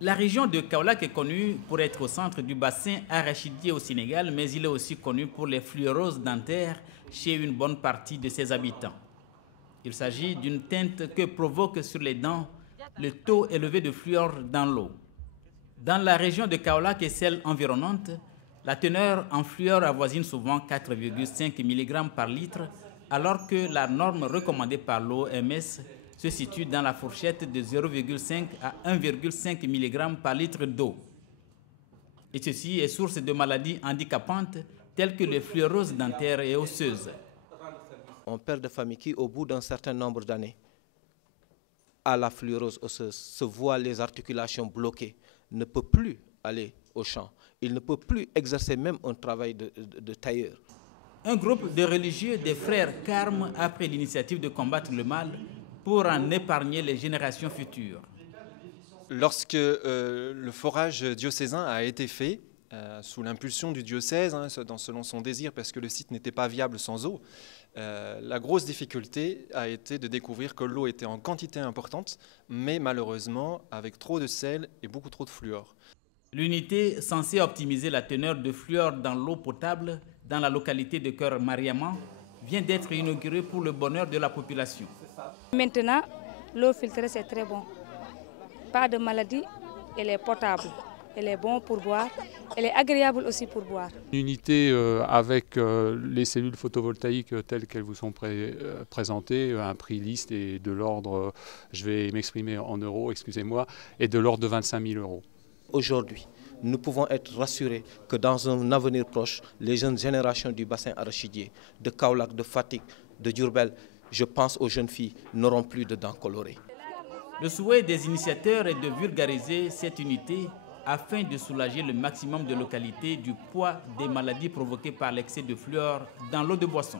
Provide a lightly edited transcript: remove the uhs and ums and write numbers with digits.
La région de Kaolack est connue pour être au centre du bassin arachidier au Sénégal, mais il est aussi connu pour les fluoroses dentaires chez une bonne partie de ses habitants. Il s'agit d'une teinte que provoque sur les dents le taux élevé de fluor dans l'eau. Dans la région de Kaolack et celle environnante, la teneur en fluor avoisine souvent 4,5 mg par litre, alors que la norme recommandée par l'OMS se situe dans la fourchette de 0,5 à 1,5 mg par litre d'eau. Et ceci est source de maladies handicapantes telles que les fluoroses dentaires et osseuses. Un père de famille qui, au bout d'un certain nombre d'années, a la fluorose osseuse, se voit les articulations bloquées, ne peut plus aller au champ. Il ne peut plus exercer même un travail de tailleur. Un groupe de religieux des frères Carme a pris l'initiative de combattre le mal pour en épargner les générations futures. Lorsque le forage diocésain a été fait, sous l'impulsion du diocèse, selon son désir, parce que le site n'était pas viable sans eau, la grosse difficulté a été de découvrir que l'eau était en quantité importante, mais malheureusement avec trop de sel et beaucoup trop de fluor. L'unité censée optimiser la teneur de fluor dans l'eau potable dans la localité de Keur Mariama vient d'être inaugurée pour le bonheur de la population. Maintenant, l'eau filtrée c'est très bon. Pas de maladie, elle est potable. Elle est bonne pour boire, elle est agréable aussi pour boire. Une unité avec les cellules photovoltaïques telles qu'elles vous sont présentées, un prix liste et de l'ordre, je vais m'exprimer en euros, excusez-moi, et de l'ordre de 25 000 euros. Aujourd'hui, nous pouvons être rassurés que dans un avenir proche, les jeunes générations du bassin arachidier, de Kaolack, de Fatick, de Diourbel, je pense aux jeunes filles, n'auront plus de dents colorées. Le souhait des initiateurs est de vulgariser cette unité afin de soulager le maximum de localités du poids des maladies provoquées par l'excès de fluor dans l'eau de boisson.